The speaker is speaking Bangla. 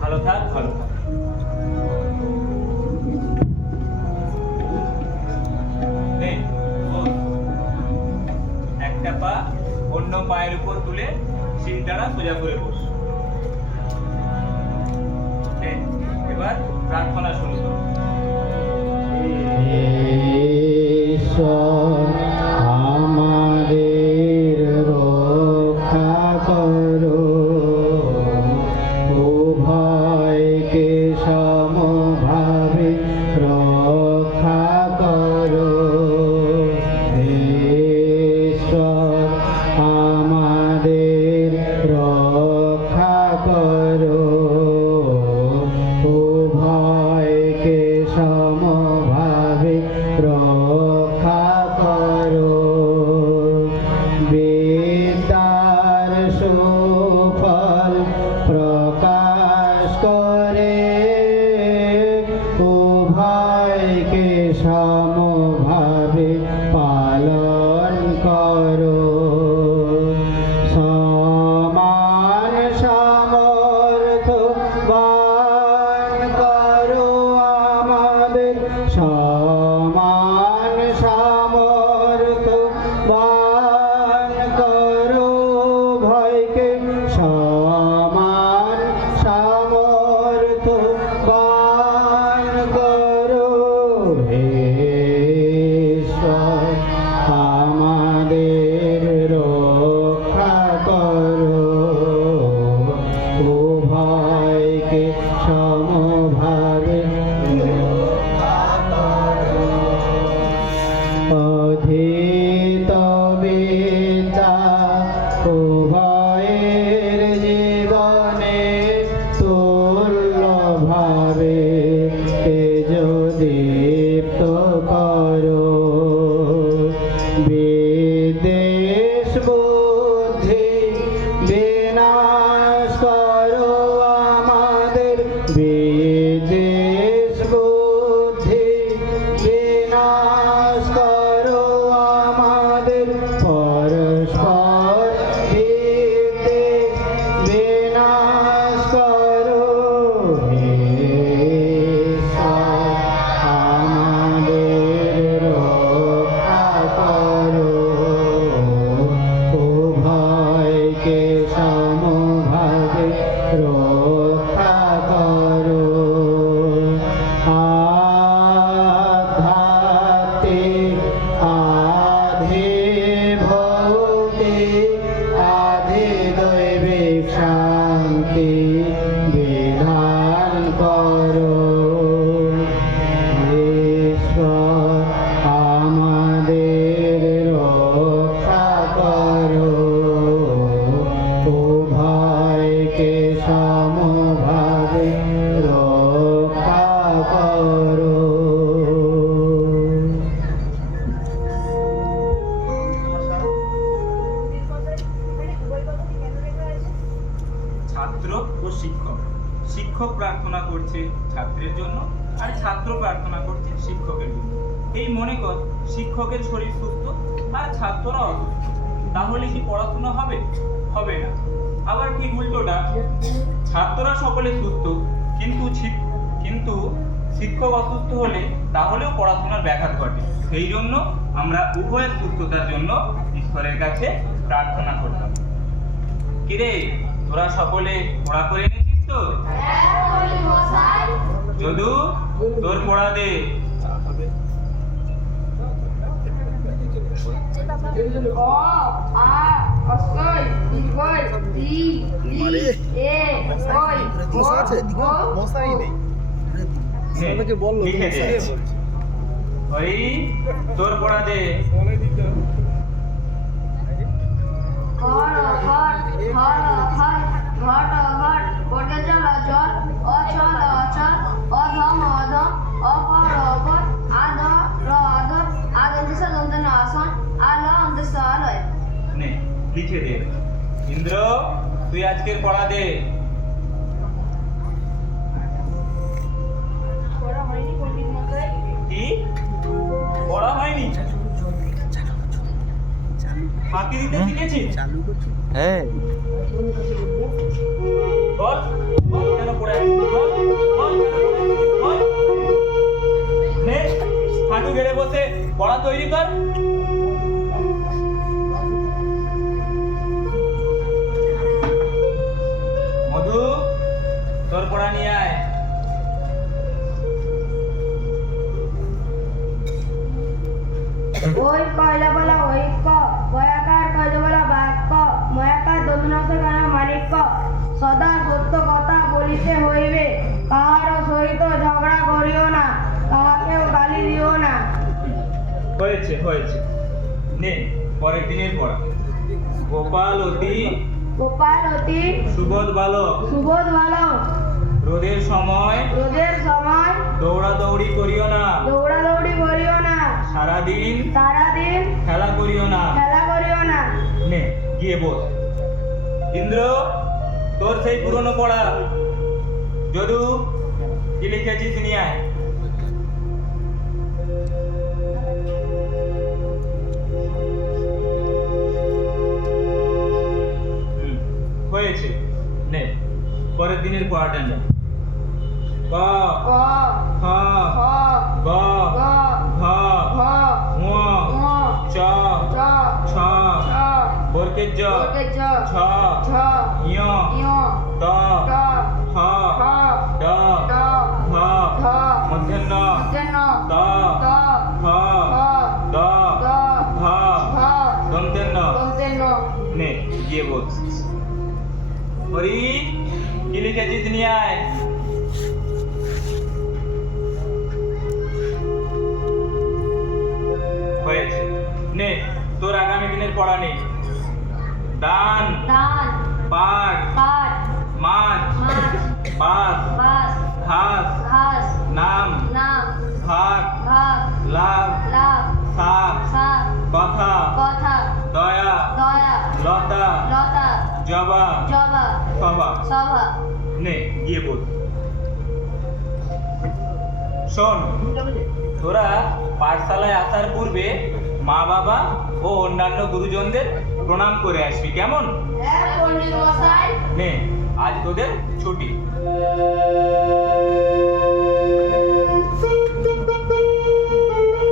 ভালো থাক, ভালো থাক। একটা পা অন্য পায়ের উপর তুলে সিঁড়ি দ্বারা সোজা করে বস। এবার প্রার্থনা শুরু করো। আমাদের রক্ষা করো, উভয়কে সমভাবে রক্ষা করো। ঈশ্বর আমাদের রক্ষা করো, উভয়কে সমভাবে রক্ষা করো। বিদ্যার সুফল প্রকাশ করে, উভয়কে সমভাবে পালন করো। সমান সামর্থ্য বান করো আমাদের, সমান সামর্থ্য বান করো ভয়কে, সমান সামর্থ্য বান করো। হে ঈশ্বর আমাদের রক্ষা করো, উভয়কে সমভাবে রক্ষা করো। অধীত বিদ্যা উভয়ের জীবনে তুল্যভাবে তেজদীপ্ত করো। বিদ্বেষ বুদ্ধি বিনাশ করো আমাদের, বিদ্বেষ বুদ্ধি বিনাশ করো আমাদের। পরস্পর বিদ্বেষ বিনাশ করো। হে ঈশ্বর আমাদের রক্ষা করো, উভয়কে সমভাবে রক্ষা করো। আধ্যাত্মিক আধি ভৌতিক আধি দৈবিক শান্তি বিধান করো। ঈশ্বর আমাদের রক্ষা করো, উভয়কে সমভাবে রক্ষা করো। ছাত্র ও শিক্ষক শিক্ষক প্রার্থনা করছে ছাত্রের জন্য, আর ছাত্র প্রার্থনা করছে শিক্ষকের জন্য। এই মনে কর শিক্ষকের শরীর সুস্থ আর ছাত্ররা অসুস্থ, তাহলে কি পড়াশোনা হবে? হবে না। আবার ঠিক উল্টোটা, ছাত্ররা সকলে সুস্থ কিন্তু শিক্ষক অসুস্থ হলে তাহলেও পড়াশোনার ব্যাঘাত ঘটে। সেই জন্য আমরা উভয়ের সুস্থতার জন্য ঈশ্বরের কাছে প্রার্থনা করতাম। কিরে, তোরা সকলে পড়া করে এনেছিস তো? যদু, তোর পড়া দে। অ আ অস্কই দীর্ঘই ই এ ওই মশাই নেই নে, বললো লিখে দে। ওই তোর পড়া দে। ঘর ঘর ঘর ঘর ঘট ঘট পড়ে চল চল অচল অচল অধম অধম অপর অপর আধ র অধ আদন্ত দন্তন আসন আল অন্তস্থ আলয়। নে, লিখে দে। ইন্দ্র, তুই আজকের পড়া দে। পড়া হয়নি পণ্ডিত মশাই? কি পড়া হয়নি? ফাঁকি দিতে শিখেছিস? হ্যাঁ বল বল কেন পড়ে আছিস? বল বল কেন পড়ে আছিস? বল। নে, হাঁটু গেড়ে বসে পড়া তৈরি কর। মধু, তোর পড়া নিয়ে আয়। ওই কয়লা বলা ঐক্য বয়াকার কয়লা বলা বাক্য ময়াকার দন্দনাথ গান মানিক্য সদা সত্য কথা বলিতে হইবে কাহারও সহিত ঝগড়া করিও না কাহাকেও গালি দিও না। হয়েছে হয়েছে। নে, পরের দিনের পড়া। গোপাল অতি গোপাল অতি সুবোধ বালক, সুবোধ বালক রোদের সময় রোদের সময় দৌড়াদৌড়ি করিও না, দৌড়াদৌড়ি করিও না সারাদিন সারাদিন খেলা করিও না। খেলা করিও না। নে, গিয়ে বস। ইন্দ্র, তোর সেই পুরনো পড়া। যদু, কি লিখেছিস নিয়ে আয়। হয়েছে। নে, পরের দিনের পড়াটা নে। ক ক খ খ গ গ ঘ ঘ ঙ ঙ চ চ ছ ছ বর্গের জ বর্গের জ ছ ছ ঞ ঞ ট ট ঠ ঠ ড ড ধ ধ মধ্যাহ্ন মধ্যাহ্ন ত ত ফ ফ দ দ ধ ধ দন্তেন্ন। দন্তেন্ন। নে, গিয়ে বস। হরি, কি লিখেছিস নিয়ে আয়। হয়েছে। নে, তোর আগামী দিনের পড়া নেই। দান দান পাট পাট মাছ মাছ বাস বাস ঘাস ঘাস নাম নাম ভাত ভাত লাভ লাভ শাক শাক কথা কথা দয়া দয়া লতা লতা জবা জবা সভা। সভা। নে, গিয়ে বল। শোন, তোরা পাঠশালায় আসার পূর্বে মা বাবা ও অন্যান্য গুরুজনদের প্রণাম করে আসবি, কেমন? হ্যাঁ পণ্ডিত মশাই। নে, আজ তোদের ছুটি।